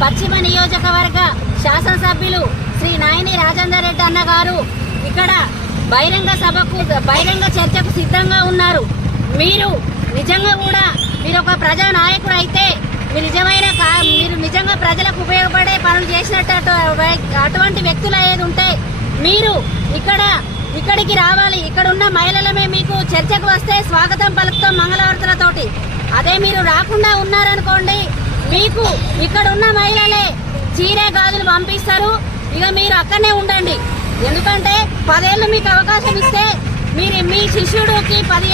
పశ్చిమ నియోజకవర్గ శాసనసభ్యులు శ్రీ నాయని రాజేందర్ రెడ్డి అన్న గారు ఇక్కడ బహిరంగ చర్చకు సిద్ధంగా ఉన్నారు. మీరు నిజంగా కూడా మీరు ఒక ప్రజా నాయకుడు అయితే మీరు నిజంగా ప్రజలకు ఉపయోగపడే పనులు చేసినట్టు అటువంటి వ్యక్తులు అయ్యేది ఉంటే మీరు ఇక్కడికి రావాలి. ఇక్కడ ఉన్న మహిళలమే మీకు చర్చకు వస్తే స్వాగతం పలుకుతాం మంగళవార్తలతోటి. అదే మీరు రాకుండా ఉన్నారనుకోండి, మీకు ఇక్కడ ఉన్న మహిళలే చీరే గాజులు పంపిస్తారు. ఇక మీరు అక్కడనే ఉండండి. ఎందుకంటే 10 ఏళ్ళు మీకు అవకాశం ఇస్తే మీరు మీ శిష్యుడికి 10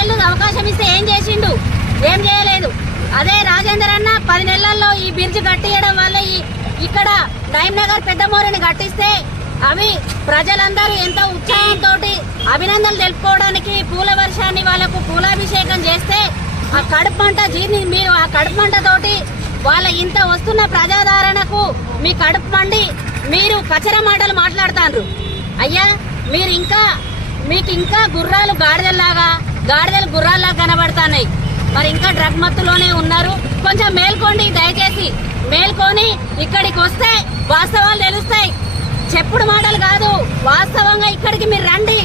ఏళ్ళు అవకాశం ఇస్తే ఏం చేసిండు? ఏం చేయలేదు. అదే రాజేందర్ అన్న 10 నెలల్లో ఈ బ్రిడ్జ్ కట్టియడం వల్ల ఇక్కడ నైమ్నగర్ పెద్దమోరిని కట్టిస్తే అవి ప్రజలందరూ ఎంతో ఉత్సాహంతో అభినందనలు తెలుపుకోవడానికి పూల వర్షాన్ని వాళ్ళకు పూలాభిషేకం చేస్తే ఆ కడుపు మంటతోటి వాళ్ళ ఇంత వస్తున్న ప్రజాదరణకు మీ కడుపు మండి మీరు కచర మాటలు మాట్లాడుతాండ్రు. అయ్యా మీకు ఇంకా గుర్రాలు గాడిదలు గుర్రాల్లాగా కనబడుతున్నాయి. మరి ఇంకా డ్రగ్ మత్తులోనే ఉన్నారు. కొంచెం మేల్కోండి, దయచేసి మేల్కొని ఇక్కడికి వస్తే వాస్తవాలు తెలుస్తాయి. చెప్పుడు మాటలు కాదు, వాస్తవంగా ఇక్కడికి మీరు రండి.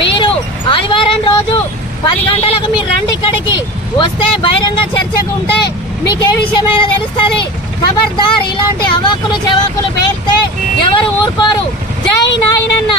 మీరు ఆదివారం రోజు 10 గంటలకు మీరు రండి. ఇక్కడికి వస్తే బహిరంగ చర్చకు ఉంటే మీకే విషయమైనా తెలుస్తుంది. ఖబర్దార్ ఇలాంటి అవాకులు చెవాకులు పేలితే ఎవరు ఊరుకోరు. జై నాయనన్న.